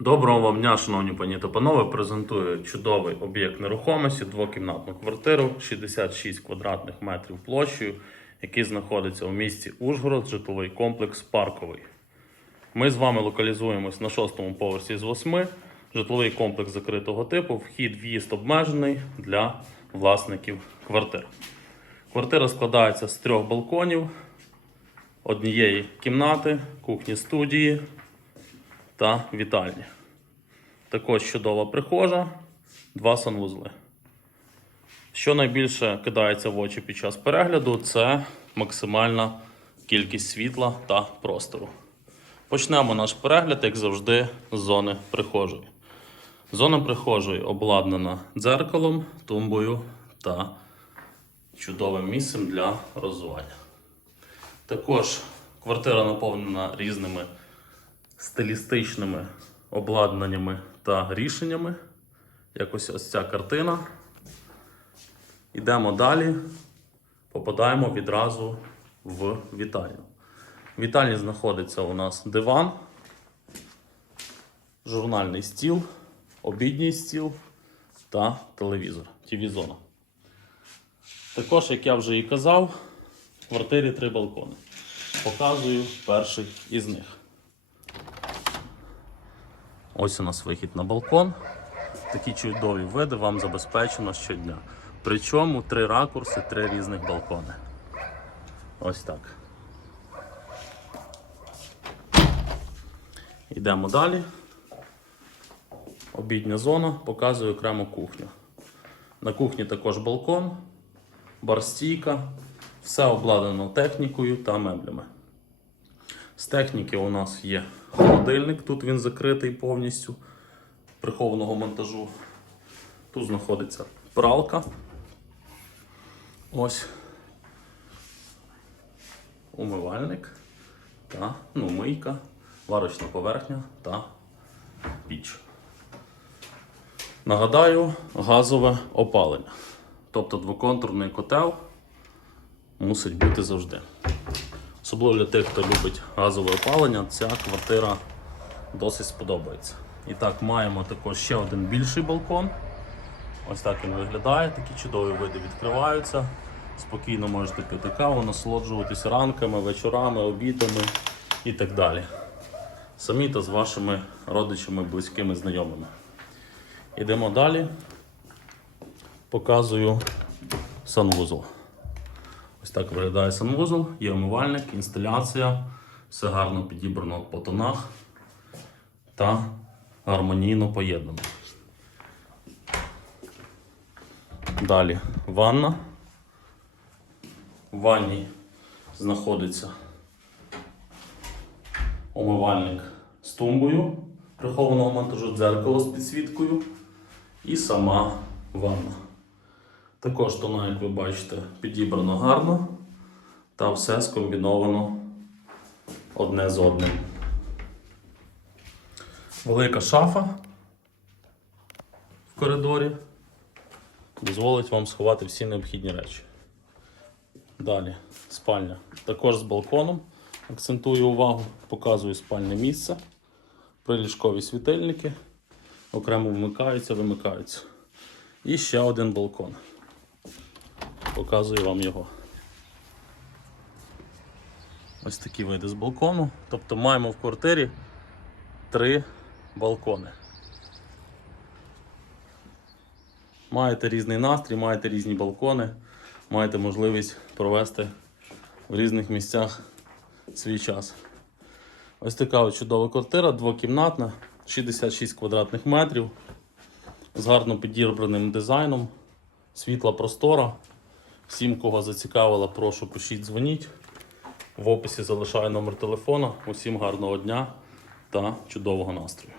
Доброго вам дня, шановні пані та панове. Презентую чудовий об'єкт нерухомості, двокімнатну квартиру, 66 квадратних метрів площею, який знаходиться у місті Ужгород, житловий комплекс Парковий. Ми з вами локалізуємось на шостому поверсі з восьми. Житловий комплекс закритого типу, вхід в'їзд обмежений для власників квартир. Квартира складається з трьох балконів, однієї кімнати, кухні студії та вітальні. Також чудова прихожа, два санвузли. Що найбільше кидається в очі під час перегляду, це максимальна кількість світла та простору. Почнемо наш перегляд, як завжди, з зони прихожої. Зона прихожої обладнана дзеркалом, тумбою та чудовим місцем для роззування. Також квартира наповнена різними стилістичними обладнаннями та рішеннями. Якось ось ця картина. Йдемо далі, попадаємо відразу в вітальню. В вітальні знаходиться у нас диван, журнальний стіл, обідній стіл та телевізор, тіві-зона. Також, як я вже і казав, в квартирі три балкони. Показую перший із них. Ось у нас вихід на балкон. Такі чудові види вам забезпечено щодня. Причому три ракурси, три різних балкони. Ось так. Йдемо далі. Обідня зона, показую окремо кухню. На кухні також балкон, барстійка, все обладнано технікою та меблями. З техніки у нас є холодильник, тут він закритий повністю прихованого монтажу. Тут знаходиться пралка. Ось умивальник та ну, мийка, варочна поверхня та піч. Нагадаю, газове опалення. Тобто двоконтурний котел мусить бути завжди. Особливо для тих, хто любить газове опалення, ця квартира досить сподобається. І так, маємо також ще один більший балкон. Ось так він виглядає, такі чудові види відкриваються. Спокійно можете пити каву, насолоджуватись ранками, вечорами, обідами і так далі. Самі та з вашими родичами, близькими, знайомими. Йдемо далі. Показую санвузол. Ось так виглядає санвузол, є умивальник, інсталяція, все гарно підібрано по тонах та гармонійно поєднано. Далі ванна. В ванні знаходиться умивальник з тумбою прихованого монтажу дзеркало з підсвіткою і сама ванна. Також тона, як ви бачите, підібрано гарно та все скомбіновано одне з одним. Велика шафа в коридорі дозволить вам сховати всі необхідні речі. Далі спальня. Також з балконом. Акцентую увагу, показую спальне місце. Приліжкові світильники. Окремо вмикаються, вимикаються. І ще один балкон. Показую вам його. Ось такі види з балкону. Тобто маємо в квартирі три балкони. Маєте різний настрій, маєте різні балкони, маєте можливість провести в різних місцях свій час. Ось така от чудова квартира, двокімнатна, 66 квадратних метрів, з гарно підібраним дизайном, світла простора. Всім, кого зацікавило, прошу пишіть, дзвоніть. В описі залишаю номер телефона. Усім гарного дня та чудового настрою.